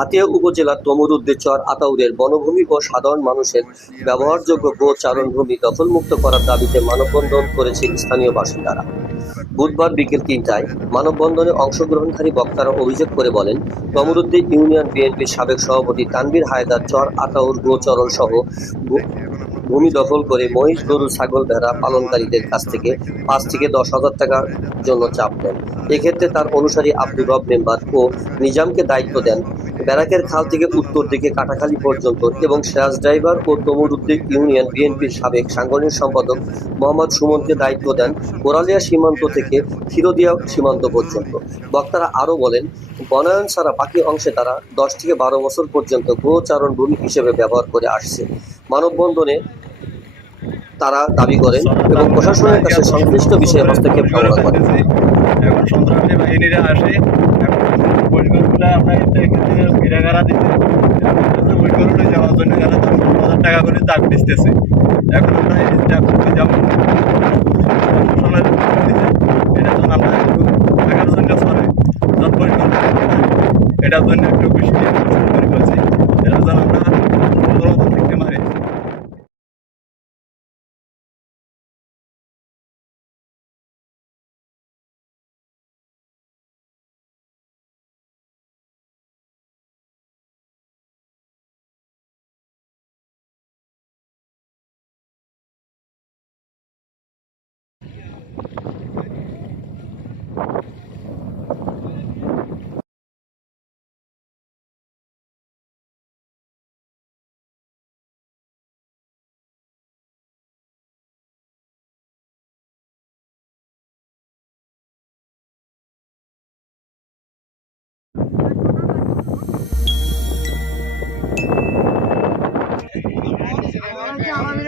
হাতিয়া উপজেলার তমরুদ্দের চর আতাউরের বনভূমি ও সাধারণ মানুষের ব্যবহারযোগ্য গো চারণভূমি দখলমুক্ত করার দাবিতে মানববন্ধন করেছে স্থানীয় বাসিন্দারা। বুধবার বিকেল তিনটায় মানববন্ধনে অংশগ্রহণকারী বক্তারা অভিযোগ করে বলেন তমরুদ্দিন ইউনিয়ন বিএনপির সাবেক সভাপতি তানবীর হায়দার চর আতাউর গোচরণ সহ ভূমি দখল করে মহিষ, গরু, ছাগল, ভেড়া পালনকারীদের কাছ থেকে পাঁচ থেকে দশ হাজার টাকার জন্য চাপ দেন। এক্ষেত্রে তার অনুসারী আব্দুর রব মেম্বার ও নিজামকে দায়িত্ব দেন ব্যারাকের খাল থেকে উত্তর দিকে কাটাখালী পর্যন্ত এবং সিরাজ ড্রাইভার ও তমরুদ্দিন ইউনিয়ন বিএনপির সাবেক সাংগঠনিক সম্পাদক মোহাম্মদ সুমনকে দায়িত্ব দেন কোরালিয়া সীমান্ত থেকে ক্ষীরদিয়া সীমান্ত পর্যন্ত। বক্তারা আরও বলেন, বনায়ন ছাড়া বাকি অংশে তারা দশ থেকে বারো বছর পর্যন্ত গোচারণ ভূমি হিসেবে ব্যবহার করে আসছে। মানববন্ধনে তারা দাবি করেন এবং প্রশাসনের কাছে সংশ্লিষ্ট বিষয়ে হস্তক্ষেপ কামনা করেন। এখন সন্ত্রাসী বাহিনীরা আসে, এখন আমরা এখানে ফিরাগারা ওই বইগুলো যাওয়ার জন্য যারা দশ হাজার টাকা করে দাগ দিতেছে। এখন আমরা এই করতে যাব এটার জন্য আমরা একটু টাকার জন্য সরে, যত পরিকল্পনা এটার জন্য একটু বেশি কষ্ট এটার জন্য আমরা আমাদের